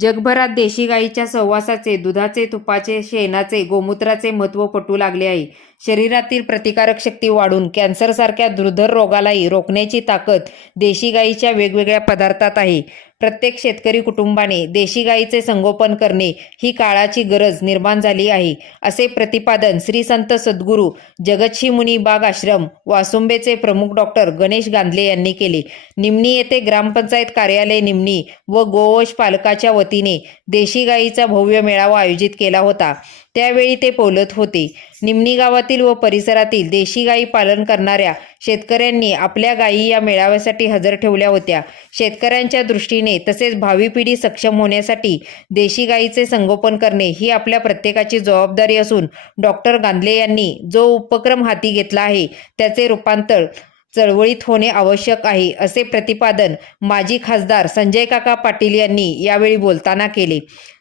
जगभरात देशी गाईच्या सहवासाचे दुधाचे तुपाचे शेणाचे गोमूत्राचे महत्त्व पटू लागले आहे. शरीरातील प्रतिकारक शक्ती वाढून कॅन्सरसारख्या दुर्धर रोगालाही रोखण्याची ताकद देशी गाईच्या वेगवेगळ्या पदार्थात आहे. प्रत्येक शेतकरी कुटुंबाने देशी गाईचे संगोपन करणे ही काळाची गरज निर्माण झाली आहे असे प्रतिपादन श्री संत सद्गुरू जगतशी मुनी बाग आश्रम वासुंबेचे प्रमुख डॉक्टर गणेश गांधले यांनी केले. निमणी येथे ग्रामपंचायत कार्यालय निमणी व गोवश पालकाच्या वतीने देशी गाईचा भव्य मेळावा आयोजित केला होता. त्यावेळी ते बोलत होते. निमणी गावातील व परिसरातील देशी गाई पालन करणाऱ्या शेतकऱ्यांनी आपल्या गायी या मेळाव्यासाठी हजर ठेवल्या होत्या. शेतकऱ्यांच्या दृष्टीने तसेच भावी पिढी सक्षम होण्यासाठी देशी गायीचे संगोपन करणे ही आपल्या प्रत्येकाची जबाबदारी असून डॉक्टर गांधले यांनी जो उपक्रम हाती घेतला आहे त्याचे रूपांतर चळवळीत होणे आवश्यक आहे असे प्रतिपादन माजी खासदार संजय काका पाटील यांनी यावेळी बोलताना केले.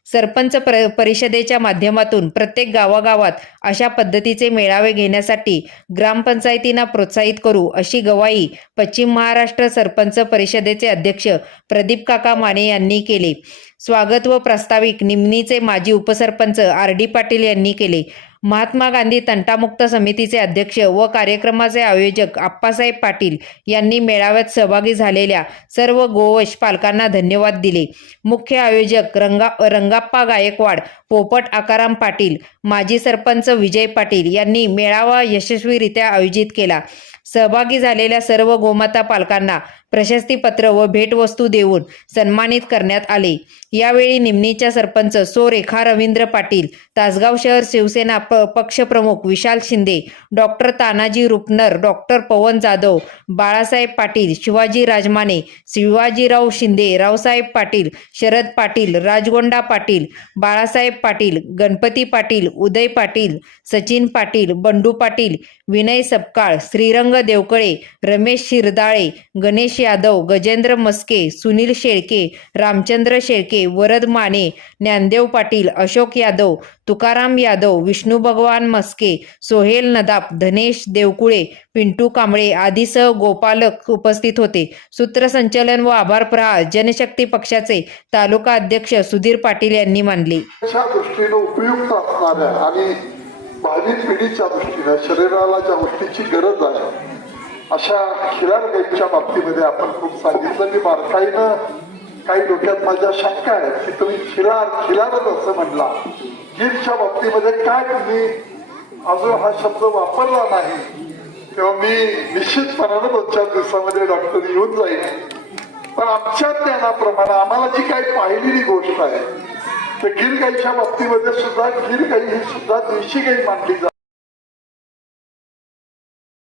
सरपंच प्र परिषदेच्या माध्यमातून प्रत्येक गावागावात अशा पद्धतीचे मेळावे घेण्यासाठी ग्रामपंचायतींना प्रोत्साहित करू अशी गवाही पश्चिम महाराष्ट्र सरपंच परिषदेचे अध्यक्ष प्रदीप काका माने यांनी केले. स्वागत व प्रास्ताविक निमणीचे माजी उपसरपंच आर डी पाटील यांनी केले. महात्मा गांधी तंटामुक्त समितीचे अध्यक्ष व कार्यक्रमाचे आयोजक आप्पासाहेब पाटील यांनी मेळाव्यात सहभागी झालेल्या सर्व गोवश पालकांना धन्यवाद दिले. मुख्य आयोजक रंगा रंगाप्पा गायकवाड पोपट आकाराम पाटील माजी सरपंच विजय पाटील यांनी मेळावा यशस्वीरित्या आयोजित केला. सहभागी झालेल्या सर्व गोमाता पालकांना प्रशस्तीपत्र व भेटवस्तू देऊन सन्मानित करण्यात आले. यावेळी निमणीच्या सरपंच सो रेखा रवींद्र पाटील तासगाव शहर शिवसेना प पक्षप्रमुख विशाल शिंदे डॉक्टर तानाजी रुपनर डॉक्टर पवन जाधव बाळासाहेब पाटील शिवाजी राजमाने शिवाजीराव शिंदे रावसाहेब पाटील शरद पाटील राजगोंडा पाटील बाळासाहेब पाटील गणपती पाटील उदय पाटील सचिन पाटील बंडू पाटील विनय सपकाळ श्रीरंग देवकळे रमेश शिरदाळे गणेश यादव गजेंद्र मस्के सुनील शेळके रामचंद्र शेळके वरद माने ज्ञानदेव पाटील अशोक यादव तुकाराम यादव विष्णू भगवान मस्के सोहेल नदाप धनेश देवकुळे पिंटू कांबळे आदीसह गोपालक उपस्थित होते. सूत्रसंचलन व आभार प्रहार जनशक्ती पक्षाचे तालुका अध्यक्ष सुधीर पाटील यांनी मानले. उपयुक्त असणाऱ्या आणि भावी पिढीच्या शरीराला ज्या गोष्टीची गरज आहे अशा खिलाडगाईच्या बाबतीमध्ये आपण खूप सांगितलं. मी बारकाईनं काही डोक्यात माझ्या शंका आहेत की तुम्ही खिलार खिलारच असं म्हणला. गीरच्या बाबतीमध्ये काय तुम्ही अजून हा शब्द वापरला नाही तेव्हा मी निश्चितपणानं दोन चार दिवसामध्ये डॉक्टर येऊन जाईल. पण आमच्या ज्ञानाप्रमाणे आम्हाला जी काही पाहिलेली गोष्ट आहे तर गिरगाईच्या बाबतीमध्ये सुद्धा गिरगाई ही सुद्धा देशी गाई मानली जाते.